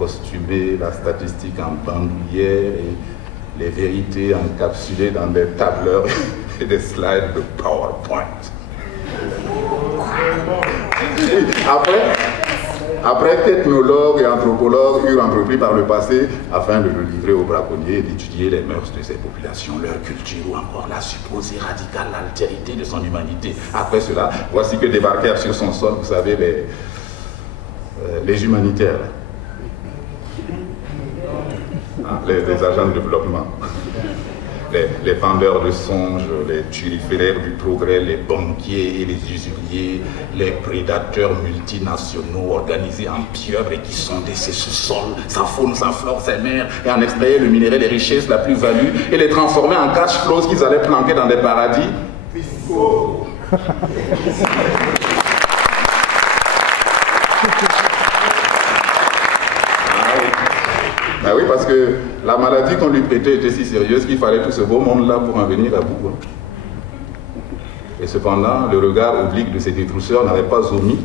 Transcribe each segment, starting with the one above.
costumés, la statistique en bandoulière et les vérités encapsulées dans des tableurs et des slides de PowerPoint. Après qu'ethnologues et anthropologues eurent entrepris par le passé afin de le livrer aux braconniers et d'étudier les mœurs de ces populations, leur culture ou encore la supposée radicale altérité de son humanité. Après cela, voici que débarquèrent sur son sol, vous savez, les humanitaires, les agents de développement. Les vendeurs de songes, les turiféraires du progrès, les banquiers et les usuriers, les prédateurs multinationaux organisés en pieuvre et qui sondaient ses sous-sols, sa faune, sa flore, ses mers, et en extrayaient le minerai, les richesses, la plus-value, et les transformaient en cash flows qu'ils allaient planquer dans des paradis fiscaux. Ben oui, parce que la maladie qu'on lui prêtait était si sérieuse qu'il fallait tout ce beau monde-là pour en venir à bout. Et cependant, le regard oblique de ces détrousseurs n'avait pas omis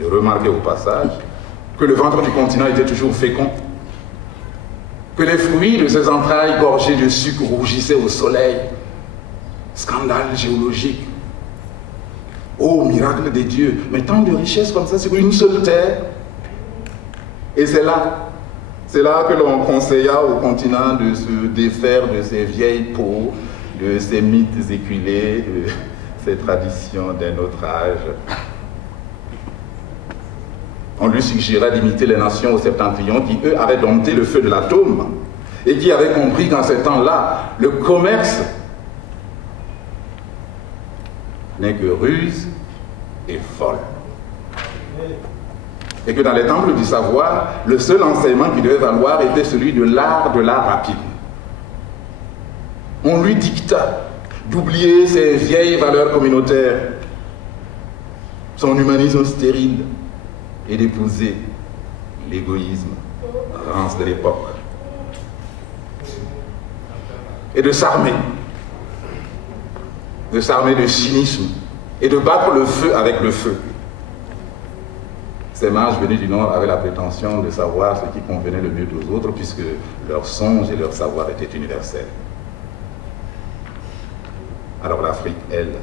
de remarquer au passage que le ventre du continent était toujours fécond, que les fruits de ses entrailles gorgées de sucre rougissaient au soleil. Scandale géologique. Oh, miracle des dieux, mais tant de richesses comme ça sur une seule terre. Et c'est là que l'on conseilla au continent de se défaire de ces vieilles peaux, de ces mythes éculés, de ces traditions d'un autre âge. On lui suggéra d'imiter les nations au septentrion qui, eux, avaient dompté le feu de l'atome et qui avaient compris qu'en ces temps-là, le commerce n'est que ruse et folle. Et que dans les temples du savoir, le seul enseignement qui devait valoir était celui de l'art rapide. On lui dicta d'oublier ses vieilles valeurs communautaires, son humanisme stérile, et d'épouser l'égoïsme rance de l'époque. Et de s'armer de cynisme, et de battre le feu avec le feu. Ces mages venus du Nord avaient la prétention de savoir ce qui convenait le mieux aux autres, puisque leurs songes et leur savoir étaient universels. Alors l'Afrique, elle,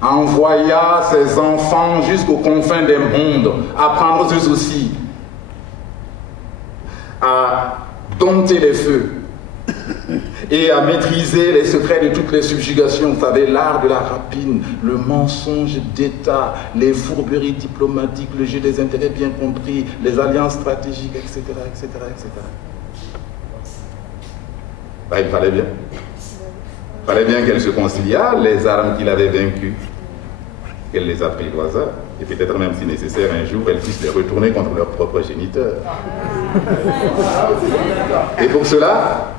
envoya ses enfants jusqu'aux confins des mondes, apprendre eux aussi à dompter les feux et à maîtriser les secrets de toutes les subjugations. Vous savez, l'art de la rapine, le mensonge d'État, les fourberies diplomatiques, le jeu des intérêts bien compris, les alliances stratégiques, etc., etc., etc. Ben, il fallait bien qu'elle se conciliât, les armes qu'il avait vaincues, qu'elle les apprivoisa, et peut-être même si nécessaire un jour, elle puisse les retourner contre leurs propres géniteurs. Et pour cela,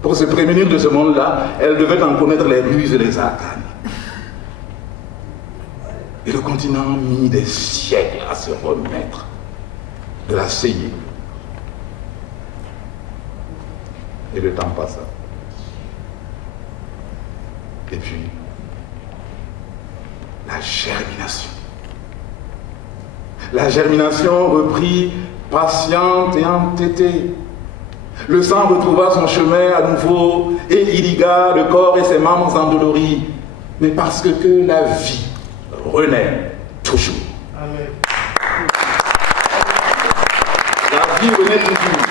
pour se prémunir de ce monde-là, elle devait en connaître les ruses et les arcanes. Et le continent mit des siècles à se remettre de la saignée. Et le temps passa. Et puis, la germination. La germination reprit patiente et entêtée. Le sang retrouva son chemin à nouveau et irrigua le corps et ses membres endoloris. Mais parce que la vie renaît toujours. Amen. La vie renaît toujours.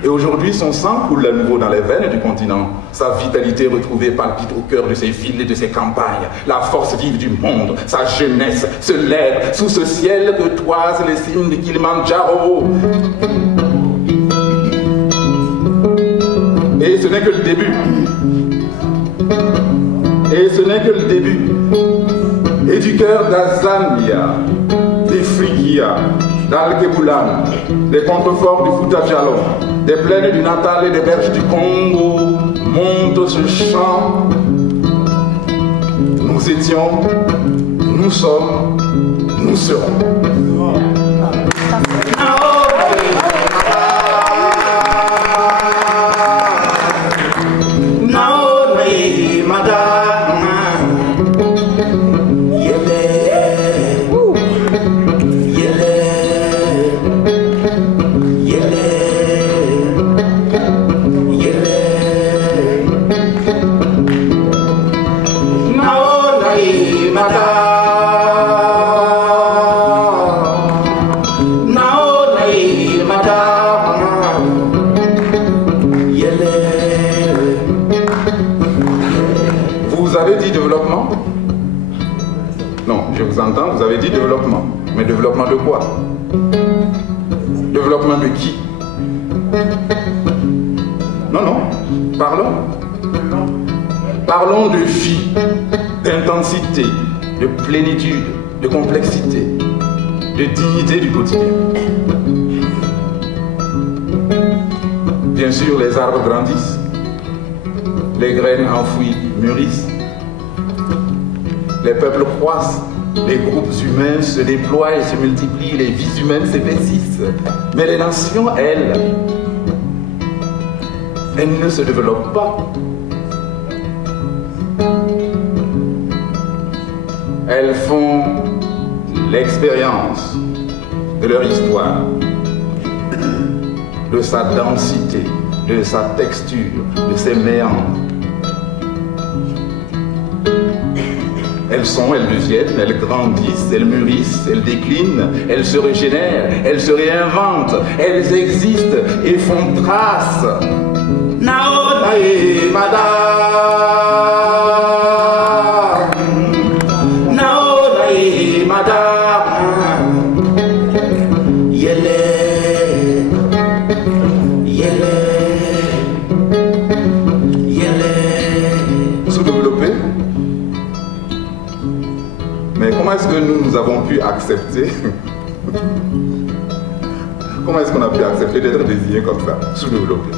Et aujourd'hui, son sang coule à nouveau dans les veines du continent. Sa vitalité retrouvée palpite au cœur de ses villes et de ses campagnes. La force vive du monde, sa jeunesse se lève sous ce ciel que toisent les cimes de Kilimandjaro. Et ce n'est que le début. Et ce n'est que le début. Et du cœur d'Azania, d'Ifriqiya, d'Al-Keboulan, des contreforts du Fouta-Djallon, des plaines du Natal et des berges du Congo, monte ce chant. Nous étions, nous sommes, nous serons. dit développement. Mais développement de quoi? Développement de qui? Non, non. Parlons. Parlons de vie, d'intensité, de plénitude, de complexité, de dignité du quotidien. Bien sûr, les arbres grandissent, les graines enfouies mûrissent, les peuples croissent, les groupes humains se déploient et se multiplient, les vies humaines s'épaississent. Mais les nations, elles ne se développent pas. Elles font l'expérience de leur histoire, de sa densité, de sa texture, de ses méandres. Elles sont, elles deviennent, elles grandissent, elles mûrissent, elles déclinent, elles se régénèrent, elles se réinventent, elles existent et font trace. Naonae madame, naonae madame, yele, yele, yele. Sous-développé. Mais comment est-ce que nous avons pu accepter comment est-ce qu'on a pu accepter d'être désigné comme ça, sous-développé?